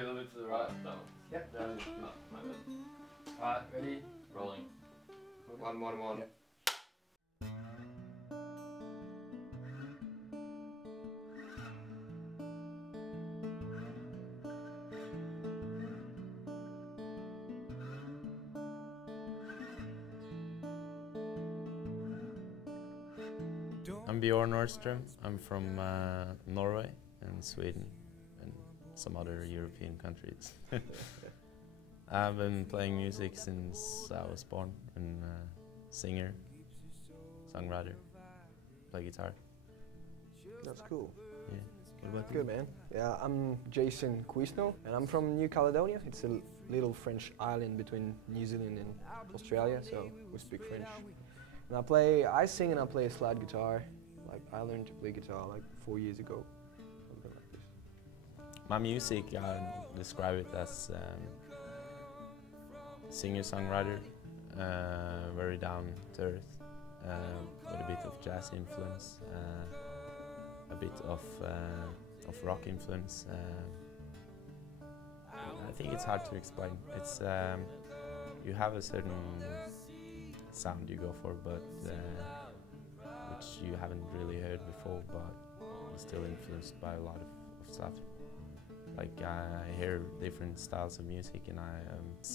Maybe a little bit to the right, though. Yeah. No, my bad. Alright, ready? Rolling. 1, 1, 1. Yeah. I'm Bjorn Norstrom. I'm from Norway and Sweden and some other European countries. I've been playing music since I was born, and singer, songwriter, play guitar. That's cool. Yeah. What about Good, man. Yeah, I'm Jason Quesnel, and I'm from New Caledonia. It's a little French island between New Zealand and Australia, so we speak French. And I sing and I play slide guitar. Like, I learned to play guitar like 4 years ago, something like this. My music, I describe it as singer-songwriter, very down to earth, with a bit of jazz influence, a bit of rock influence. I think it's hard to explain. It's you have a certain sound you go for, but which you haven't really heard before, but you're still influenced by a lot of stuff. Like, I hear different styles of music, and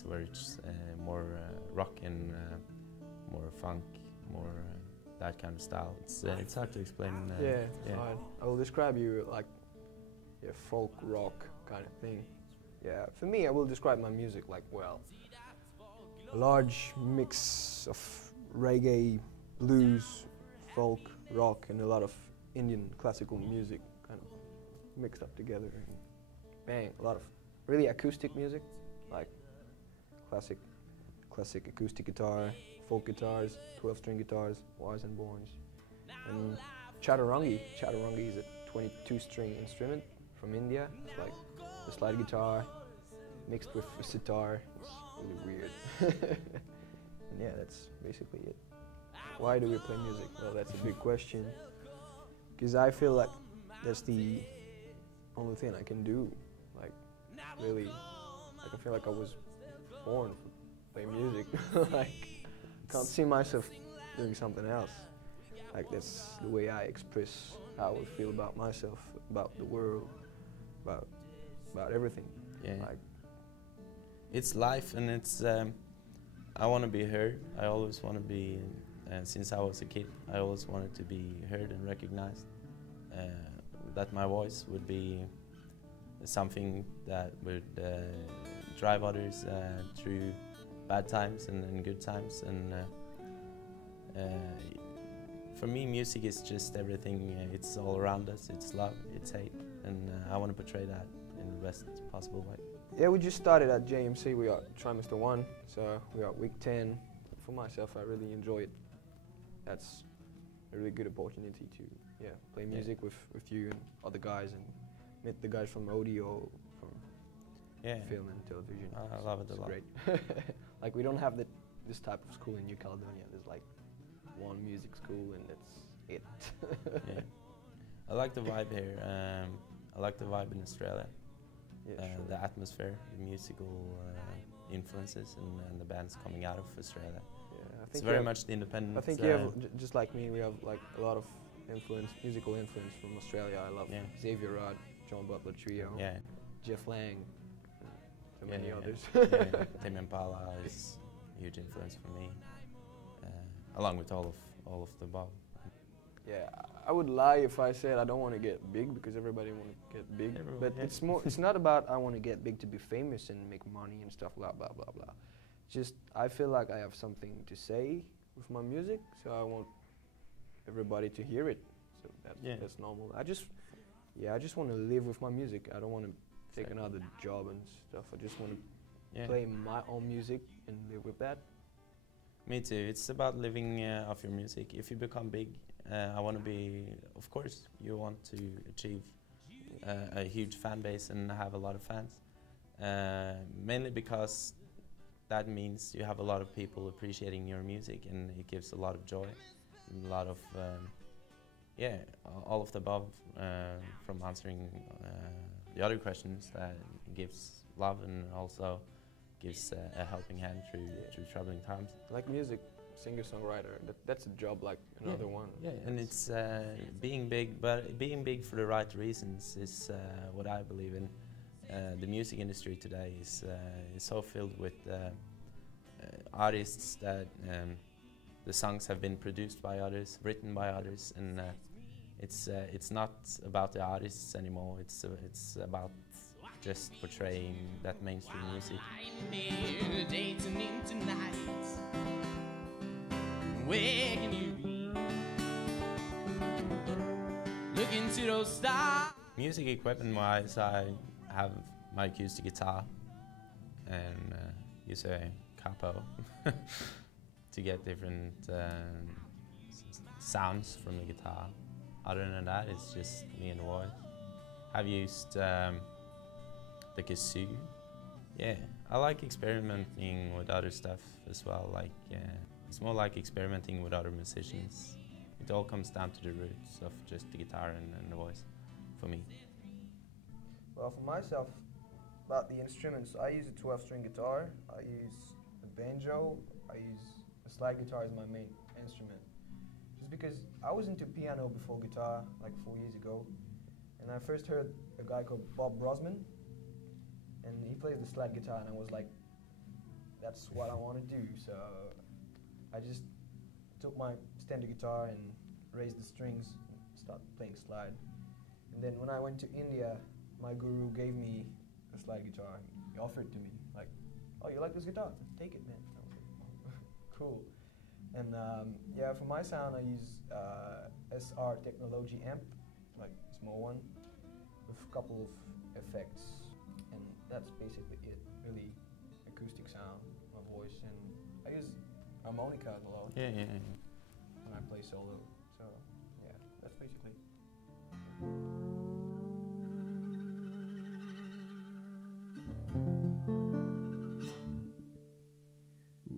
where it's more rock and more funk, more that kind of style. It's hard to explain. Yeah. I will describe you like folk rock kind of thing. Yeah, for me, I will describe my music like, well, a large mix of reggae, blues, folk, rock, and a lot of Indian classical music kind of mixed up together. And bang, a lot of really acoustic music, like classic acoustic guitar, folk guitars, 12-string guitars, wires and borns, and chaturanga. Chaturanga is a 22-string instrument from India. It's like a slide guitar mixed with a sitar. It's really weird. And yeah, that's basically it. Why do we play music? Well, that's a big question. Because I feel like that's the only thing I can do. Like, really, like, I feel like I was born to play music. Like, I can't see myself doing something else. Like, that's the way I express how I feel about myself, about the world, about everything. Yeah. Like, it's life, and it's. I want to be heard. I always want to be. Since I was a kid, I always wanted to be heard and recognized. That my voice would be something that would drive others through bad times and good times. And for me, music is just everything. It's all around us. It's love, it's hate, and I want to portray that in the best possible way. yeah, we just started at JMC. We are trimester 1, so we are week 10. For myself, I really enjoy it. That's a really good opportunity to play music with you and other guys, and meet the guys from audio, from film and television. I love it a lot. Great. Like, we don't have this type of school in New Caledonia. There's like one music school, and that's it. Yeah, I like the vibe here. I like the vibe in Australia. Yeah, sure. The atmosphere, the musical influences, and the bands coming out of Australia. Yeah, I think it's very much the independent. I think you have, just like me, we have like a lot of musical influence from Australia. I love Xavier Rudd, John Butler Trio, Jeff Lang, so many others. Tame Impala is a huge influence for me, along with all of the above. Yeah, I would lie if I said I don't want to get big, because everybody want to get big. But it's not about I want to get big to be famous and make money and stuff, blah blah blah blah. Just, I feel like I have something to say with my music, so I want everybody to hear it. So that's normal. I just want to live with my music. I don't want to take another job and stuff. I just want to play my own music and live with that. Me too. It's about living off your music. If you become big, I want to be, of course, you want to achieve a huge fan base and have a lot of fans. Mainly because that means you have a lot of people appreciating your music, and it gives a lot of joy, and a lot of, all of the above, from answering the other questions, that gives love and also gives a helping hand through troubling times. Like music, singer-songwriter, that's a job like another one. Yeah, and it's being big, but being big for the right reasons is what I believe in. The music industry today is so filled with artists that the songs have been produced by others, written by others, and it's not about the artists anymore. It's about just portraying that mainstream music. Where can you be? Look into those stars. Music equipment-wise, I have my acoustic guitar and use a capo to get different sounds from the guitar. Other than that, it's just me and the voice. I've used the kazoo. Yeah, I like experimenting with other stuff as well. Like, it's more like experimenting with other musicians. It all comes down to the roots of just the guitar and the voice, for me. Well, for myself, about the instruments, I use a 12-string guitar, I use a banjo, I use a slide guitar as my main instrument. Just because I was into piano before guitar, like 4 years ago, and I first heard a guy called Bob Brosman, and he plays the slide guitar, and I was like, that's what I want to do. So I just took my standard guitar and raised the strings and started playing slide. And then when I went to India, my guru gave me a slide guitar. He offered it to me, like, oh, you like this guitar? Take it, man. I was like, oh, cool. And yeah, for my sound, I use SR Technology amp, like a small one, with a couple of effects. And that's basically it, really acoustic sound, my voice. And I use harmonica a lot when I play solo. So yeah, that's basically it.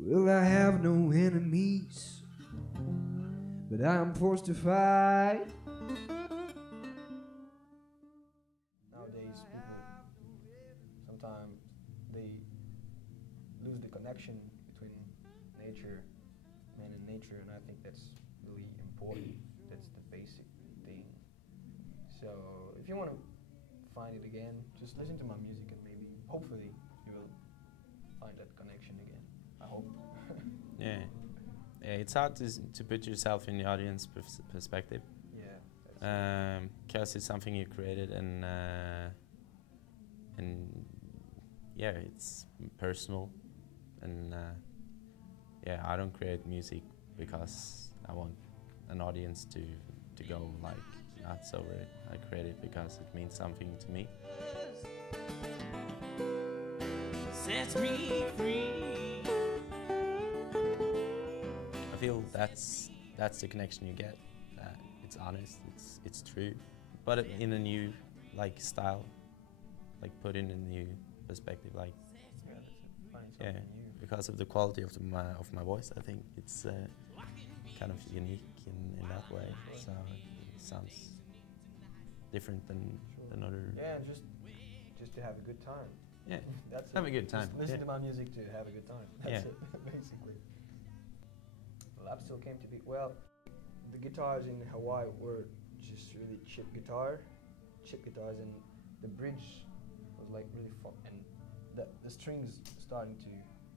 Well, I have no enemies, but I'm forced to fight. Nowadays, people sometimes they lose the connection between nature, man and nature, and I think that's really important. That's the basic thing. So if you want to find it again, just listen to my music and maybe, hopefully, you will find that connection again. I hope. Yeah, it's hard to put yourself in the audience perspective. Yeah. Because it's something you created, and yeah, it's personal, and yeah, I don't create music because I want an audience to go like nuts over it. I create it because it means something to me. Sets me free. I feel that's the connection you get. It's honest, it's true, but in a new like style, like put in a new perspective. Like, yeah, because of the quality of my voice, I think it's kind of unique in that way. So it sounds different than other. Yeah, just to have a good time. Yeah, that's have it. a good time. Just listen to my music to have a good time. That's it, basically. The lab still came to be, well, the guitars in Hawaii were just really cheap guitars, and the bridge was like really and the strings starting to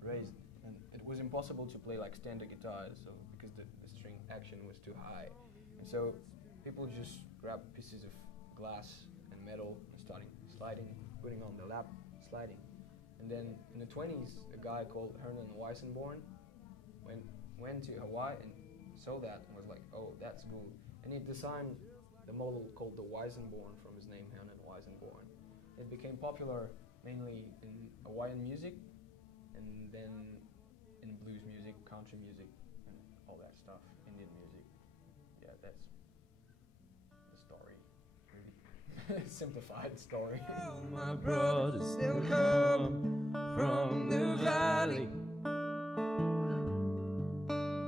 raise, and it was impossible to play like standard guitars, so because the string action was too high, and so people just grabbed pieces of glass and metal and starting sliding, putting on the lap, sliding. And then in the 20s, a guy called Hernan Weissenborn went to Hawaii and saw that and was like, oh, that's good. And he designed the model called the Weissenborn from his name, Hernan Weissenborn. It became popular mainly in Hawaiian music, and then in blues music, country music, and all that stuff, Indian music. Yeah, that's the story. Really simplified story. My brothers still come from the valley.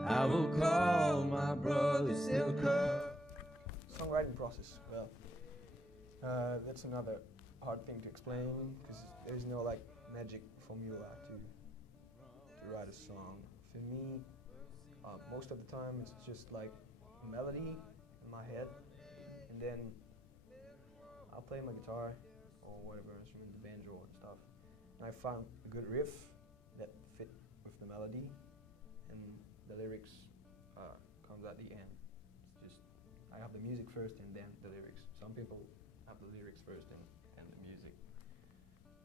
I will call my brothers still come. Songwriting process. Well, that's another hard thing to explain because there's no like magic formula to write a song. For me, most of the time it's just like a melody in my head, and then I'll play my guitar or whatever instrument, the banjo and stuff, and I found a good riff that fit with the melody, and the lyrics comes at the end. It's just I have the music first and then the lyrics. Some people have the lyrics first and the music,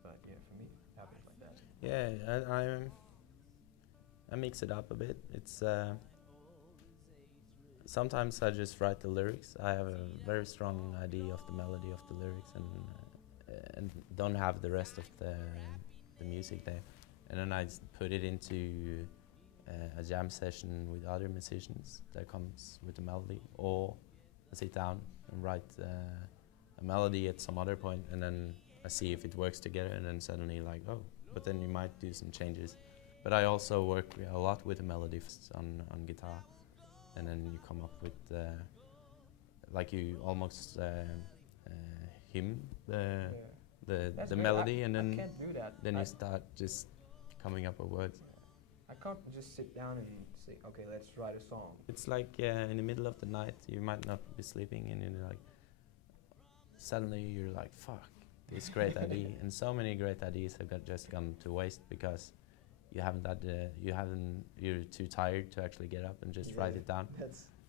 but yeah, for me it happens like that. Yeah, I mix it up a bit. It's sometimes I just write the lyrics. I have a very strong idea of the melody of the lyrics and don't have the rest of the music there. And then I put it into a jam session with other musicians that comes with the melody, or I sit down and write a melody at some other point, and then I see if it works together, and then suddenly like, oh, but then you might do some changes. But I also work a lot with the melody on guitar, and then you come up with like you almost hymn the melody, and then I can't do that. Then you start just coming up with words. I can't just sit down and say, okay, let's write a song. It's like in the middle of the night, you might not be sleeping, and you're like, suddenly you're like, fuck, this great idea, and so many great ideas have just gone to waste because you haven't had you're too tired to actually get up and just write it down,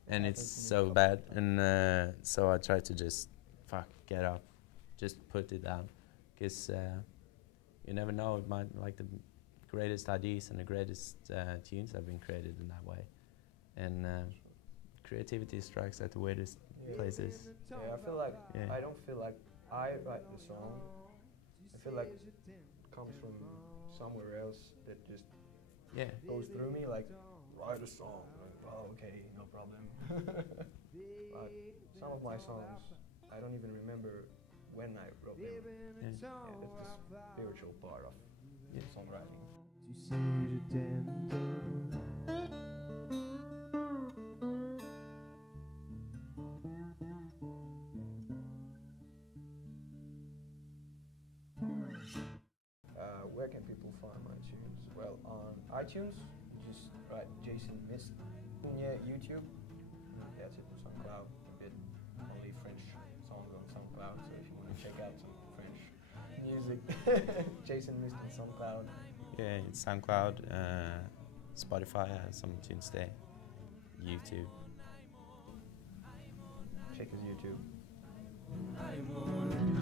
and it's so bad, and so I try to just get up, just put it down, because you never know, it might like the greatest ideas and the greatest tunes have been created in that way, and creativity strikes at the weirdest places. Yeah, I feel like I don't feel like I write the song. I feel like it comes from somewhere else that just goes through me, like write a song. Like, oh, okay, no problem. But some of my songs, I don't even remember when I wrote them. It's the spiritual part of songwriting. Where can people find my tunes? Well, on iTunes, you just write Jason Mist. Yeah, YouTube, that's it. SoundCloud, a bit only French songs on SoundCloud, so if you want to check out some French music, Jason Mist on SoundCloud. Yeah, it's SoundCloud, Spotify has some tunes there, YouTube. Check his YouTube.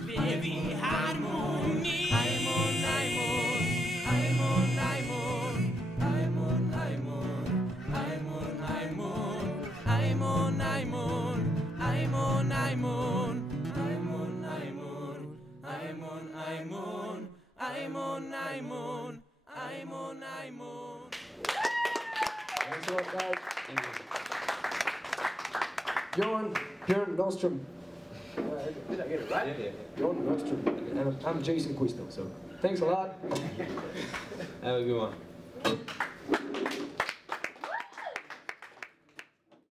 Baby, Aemoon, Aemoon, Aemoon, Aemoon, Aemoon, Aemoon, Aemoon, Aemoon, Aemoon, Aemoon, Aemoon, Aemoon, Aemoon, Aemoon, Aemoon, Aemoon, Aemoon, Aemoon, Aemoon. Thanks a lot, guys. Bjorn Norstrom. Did I get it right? Yeah. Bjorn Norstrom. And I'm Jason Quesnel, so thanks a lot. Have a good one.